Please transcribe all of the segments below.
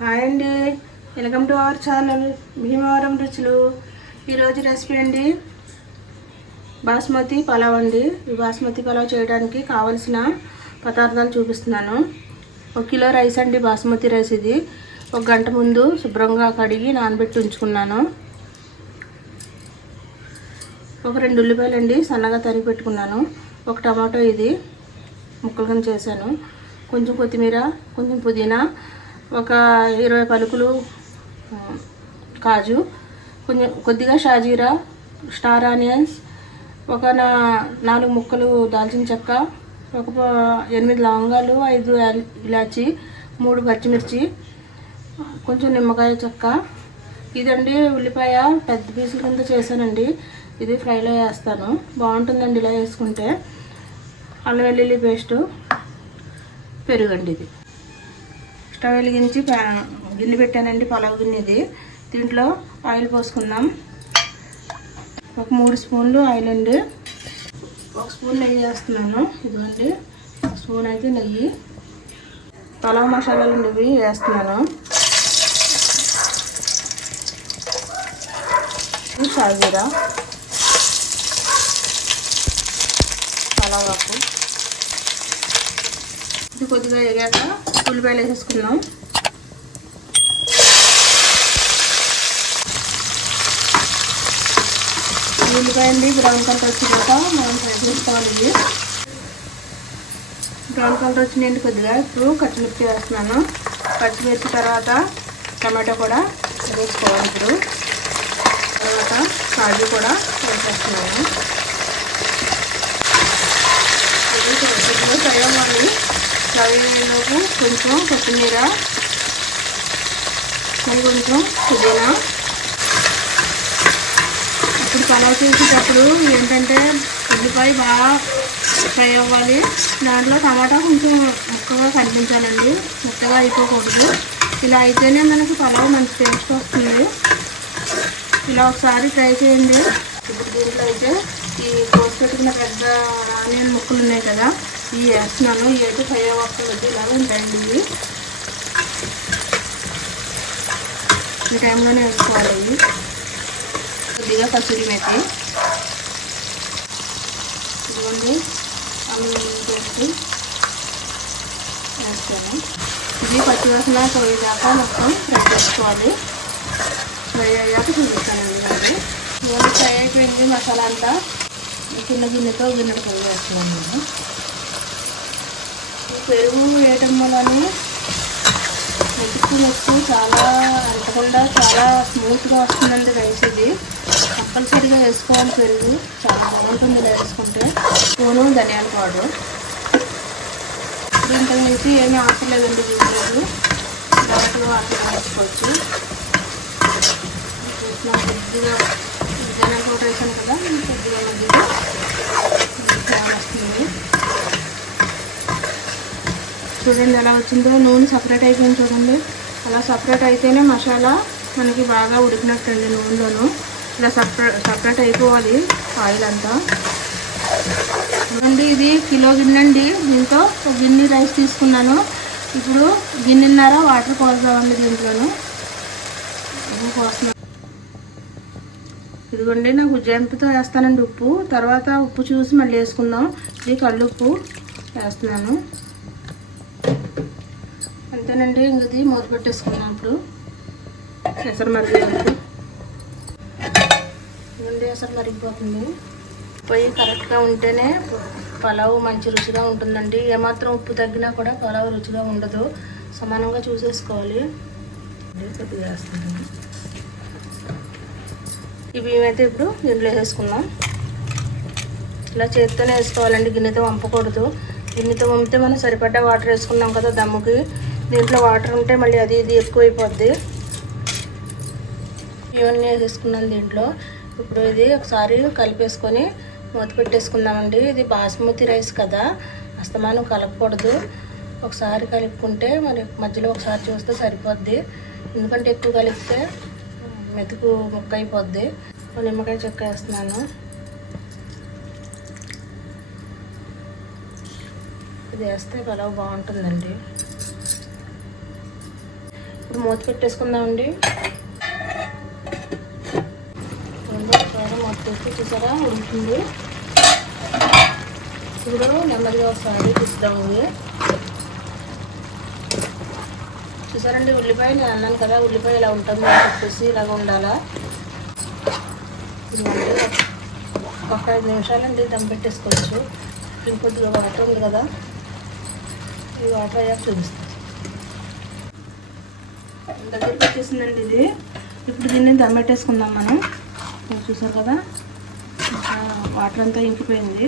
Hi అండి. Welcome to our channel. Bhimavaram రుచులు. ఈరోజు రెసిపీ అండి బాస్మతి పలావ్ అండి. ఈ బాస్మతి పలావ్ చేయడానికి కావలసిన పదార్థాలు చూపిస్తున్నాను. ఒక కిలో రైస్ అండి బాస్మతి రైస్ ఇది. ఒక గంట ముందు శుభ్రంగా కడిగి నానబెట్టి ఉంచుకున్నాను. ఒక రెండు ఉల్లిపాయలు అండి సన్నగా తరిగి పెట్టుకున్నాను. ఒక టమాటో ఇది ముక్కలుగా చేశాను. కొంచెం కొత్తిమీర కొంచెం పుదీనా ఒక ఇరవై పలుకులు కాజు కొంచెం కొద్దిగా షాజీరా స్టార్ ఆనియన్స్ ఒక నా నాలుగు ముక్కలు దాల్చిన చెక్క ఒక ప- ఎనిమిది లవంగాలు ఐదు ఇలాచి మూడు పచ్చిమిర్చి కొంచెం నిమ్మకాయ చెక్క. ఇదండి ఉల్లిపాయ పెద్ద పీసుల కింద చేశానండి. ఇది ఫ్రైలో వేస్తాను. బాగుంటుందండి ఇలా వేసుకుంటే. అల్లం వెల్లుల్లి పేస్టు పెరుగండి ఇది. స్టవ్ వెలిగించి గిన్నె పెట్టానండి పలావ్ గిన్నె ఇది దీంట్లో ఆయిల్ పోసుకుందాం. ఒక మూడు స్పూన్లు ఆయిల్ అండి. ఒక స్పూన్ నెయ్యి వేస్తున్నాను. ఇదిగోండి. ఒక స్పూన్ అయితే నెయ్యి. పలావ్ మసాలాలు ఉండేవి వేస్తున్నాను. ఇది షాజీరా. పలావ్ ఆకు. కొద్దిగా ఎగాక ఉల్లిపాయలు వేసేసుకుందాం. ఈ బ్రౌన్ కలర్ వచ్చినాక మనం ఫ్రై చేసుకోవాలి ఇది. బ్రౌన్ కలర్ వచ్చినాయండి కొద్దిగా. ఇప్పుడు పచ్చిమిర్చి వేస్తున్నాను. పచ్చిమిర్చి తర్వాత టమాటో కూడా వేసుకోవాలి ఇప్పుడు. తర్వాత కాజు కూడా వేసేస్తున్నాను. ఫ్రై అవ్వాలి ఫ్రై కొంచెం కొత్తిమీర మరి కొంచెం పుదీనా. ఇప్పుడు పలావ్ చేసేటప్పుడు ఏంటంటే ఉల్లిపాయ బాగా ఫ్రై అవ్వాలి. దాంట్లో టమాటా కొంచెం ముక్కగా కనిపించాలండి. ముక్కగా అయిపోకూడదు. ఇలా అయితేనే మనకి పలావ్ మంచి టేస్ట్ వస్తుంది. ఇలా ఒకసారి ట్రై చేయండి. ఇప్పుడు దీంట్లో అయితే ఈ కోసి పెట్టుకున్న పెద్ద ఆనియన్ ముక్కలు ఉన్నాయి కదా ఈ వేస్తున్నాను. ఇవి అయితే ఫ్రై అవ్వక్కర్లేదు ఇలాగ ఉంటాయండి ఇవి ఈ టైంలోనే వేసుకోవాలి. ఇవి కొద్దిగా కసూరి మెతి ఇదిగోండి. అల్లం వేస్తాను ఇది పచ్చివాసన పోయేదాకా మొత్తం ఫ్రై చేసుకోవాలి. ఫ్రై అయ్యాక చూపిస్తానండి మరి ఇవన్నీ ఫ్రై అయిపోయింది. మసాలా అంతా. చిన్న గిన్నెతో గిన్నెడు పొడి వేస్తున్నాను నేను. పెరుగు వేయటం వలన మెతుకు మెతుకు చాలా అంటకుండా చాలా స్మూత్గా వస్తుందండి రైస్ ఇది. కంపల్సరీగా వేసుకోవాలి పెరుగు. చాలా బాగుంటుంది ఇలా వేసుకుంటే. స్పూను ధనియాల పౌడర్ దీంట్లో నుంచి ఏమీ అవసరం లేదండి దీంట్లో డైరెక్ట్గా వాటర్ వేసుకోవచ్చు కొద్దిగా ధనియాల పౌడర్ వేసాను కదా కొద్దిగా కొద్దిగా ఫ్లేవర్ వస్తుంది చూడండి ఎలా వచ్చిందో. నూనె సపరేట్ అయిపోయింది చూడండి. అలా సపరేట్ అయితేనే మసాలా మనకి బాగా ఉడికినట్టండి నూనెలోను. ఇలా సపరేట్ సపరేట్ అయిపోవాలి ఆయిల్ అంతా చూడండి ఇది కిలో గిన్నె అండి దీంతో గిన్నె రైస్ తీసుకున్నాను. ఇప్పుడు గిన్నెన్నర వాటర్ పోస్తామండి దీంట్లోను. పోస్తున్నాను ఇదిగోండి నాకు జంపుతో వేస్తానండి ఉప్పు. తర్వాత ఉప్పు చూసి మళ్ళీ వేసుకుందాం. ఇది కళ్ళుప్పు వేస్తున్నాను. అంతేనండి ఇంక ఇది మూత పెట్టేసుకున్నాం ఇప్పుడు. ఎసరు మరిగిపోతుంది ఇదిగోండి ఎసరు మరిగిపోతుంది. పొయ్యి కరెక్ట్గా ఉంటేనే పలావ్ మంచి రుచిగా ఉంటుందండి. ఏమాత్రం ఉప్పు తగ్గినా కూడా పలావ్ రుచిగా ఉండదు. సమానంగా చూసేసుకోవాలి. కొద్దిగా వేస్తున్నాను ఈ బియ్యం అయితే ఇప్పుడు దీంట్లో వేసుకుందాం. ఇలా చేతితోనే వేసుకోవాలండి. గిన్నెతో వంపకూడదు. గిన్నెతో వంపితే మనం సరిపడ్డ వాటర్ వేసుకున్నాం కదా దమ్ముకి. దీంట్లో వాటర్ ఉంటే మళ్ళీ అది ఇది ఎక్కువైపోద్ది. ఇవన్నీ వేసేసుకున్నాను దీంట్లో. ఇప్పుడు ఇది ఒకసారి కలిపేసుకొని మూత పెట్టేసుకుందామండి. ఇది బాస్మతి రైస్ కదా అస్తమానం కలపకూడదు. ఒకసారి కలుపుకుంటే మరి మధ్యలో ఒకసారి చూస్తే సరిపోద్ది. ఎందుకంటే ఎక్కువ కలిపితే మెతుకు ముక్క అయిపోద్ది నిమ్మకాయ చెక్క వేస్తున్నాను. ఇది వేస్తే పలావ్ బాగుంటుందండి. ఇప్పుడు మూత పెట్టేసుకుందామండి. రెండు ఒకసారి మూత పెట్టి చూసారా ఉంటుంది ఇప్పుడు నెమ్మదిగా ఒకసారి తీసుదాము చూసారండి ఉల్లిపాయ నేను అన్నాను కదా ఉల్లిపాయ ఇలా ఉంటుంది అని చెప్పేసి ఇలాగ ఉండాలా. ఒక ఐదు నిమిషాలండి దమ్ పెట్టేసుకోవచ్చు. ఇంకొద్దిగా వాటర్ ఉంది కదా ఈ వాటర్ అయ్యాక చూపిస్తాను. దగ్గరికి వచ్చేసిందండి ఇది. ఇప్పుడు దీన్ని దమ్మెట్టేసుకుందాం మనం. చూసాం చూసారు కదా? వాటర్ అంతా ఇంకిపోయింది.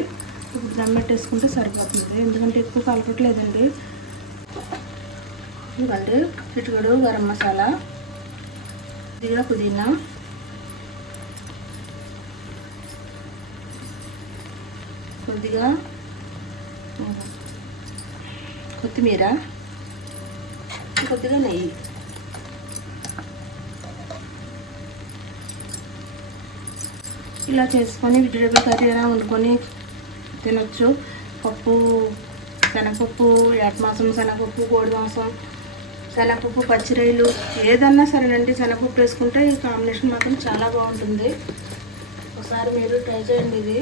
ఇప్పుడు దమ్మెట్టేసుకుంటే సరిపోతుంది. ఎందుకంటే ఎక్కువ కలపట్లేదండి. ఇవ్వండి చిటికడు గరం మసాలా. కొద్దిగా పుదీనా. కొద్దిగా కొత్తిమీర. కొద్దిగా నెయ్యి. ఇలా చేసుకొని వెజిటేబుల్ కర్రీ అయినా వండుకొని తినొచ్చు. పప్పు శనగపప్పు ఏటమాసం శనగపప్పు కోడి మాంసం శనగపప్పు పచ్చిరొయ్యలు ఏదన్నా సరేనండి శనగపప్పు వేసుకుంటే ఈ కాంబినేషన్ మాత్రం చాలా బాగుంటుంది. ఒకసారి మీరు ట్రై చేయండి ఇది.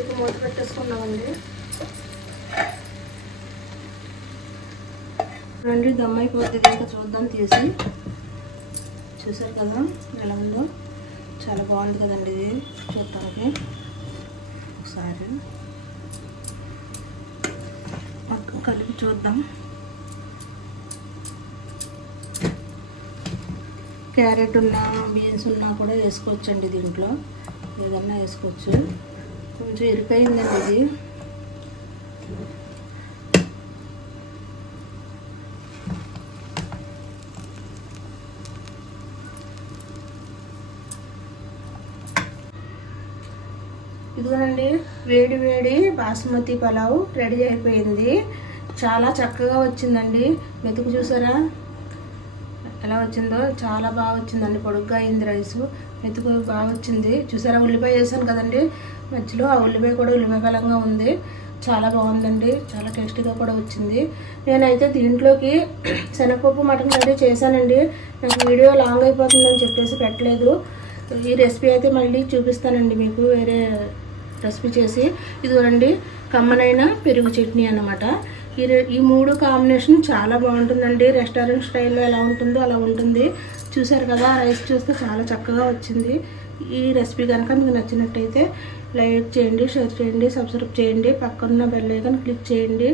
ఇక మూత పెట్టేసుకున్నామండి రండి దమ్ అయిపోతుంది ఇంకా చూద్దాం తీసి. చూసారు కదా ఎలా ఉందో? చాలా బాగుంది కదండి ఇది చూడటానికి. ఒకసారి మొత్తం కలిపి చూద్దాం. క్యారెట్ ఉన్నా బీన్స్ ఉన్నా కూడా వేసుకోవచ్చండి దీంట్లో. ఏదన్నా వేసుకోవచ్చు. కొంచెం ఇరిపోయిందండి ఇది. ఇదిగోనండి వేడి వేడి బాస్మతి పలావ్ రెడీ అయిపోయింది. చాలా చక్కగా వచ్చిందండి. మెతుకు చూసారా? ఎలా వచ్చిందో? చాలా బాగా వచ్చిందండి. పొడుగ్గా అయింది రైస్. మెతుకు బాగా వచ్చింది. చూసారా? ఉల్లిపాయ వేసాను కదండి. మధ్యలో ఆ ఉల్లిపాయ కూడా ఉల్లిపాయ కలంగా ఉంది. చాలా బాగుందండి. చాలా టేస్టీగా కూడా వచ్చింది. నేనైతే దీంట్లోకి శనగపప్పు మటన్ కర్రీ చేశానండి. నాకు వీడియో లాంగ్ అయిపోతుందని చెప్పేసి పెట్టలేదు. ఈ రెసిపీ అయితే మళ్ళీ చూపిస్తానండి మీకు. వేరే రెసిపీ చేసి ఇదిగోండి కమ్మనైన పెరుగు చట్నీ అనమాట ఈ ఈ మూడు కాంబినేషన్ చాలా బాగుంటుందండి. రెస్టారెంట్ స్టైల్లో ఎలా ఉంటుందో అలా ఉంటుంది. చూసారు కదా రైస్ చూస్తే చాలా చక్కగా వచ్చింది. ఈ రెసిపీ కనుక మీకు నచ్చినట్టయితే లైక్ చేయండి షేర్ చేయండి సబ్స్క్రైబ్ చేయండి. పక్కనున్న బెల్ ఐకాన్ క్లిక్ చేయండి.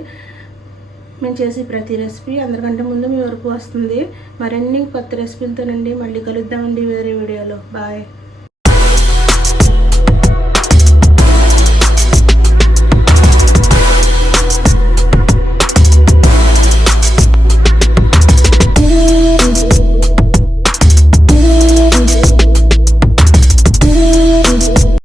మేము చేసే ప్రతి రెసిపీ అందరికంటే ముందు మీ వరకు వస్తుంది. మరిన్ని కొత్త రెసిపీలతోనండి మళ్ళీ కలుద్దామండి వేరే వీడియోలో. బాయ్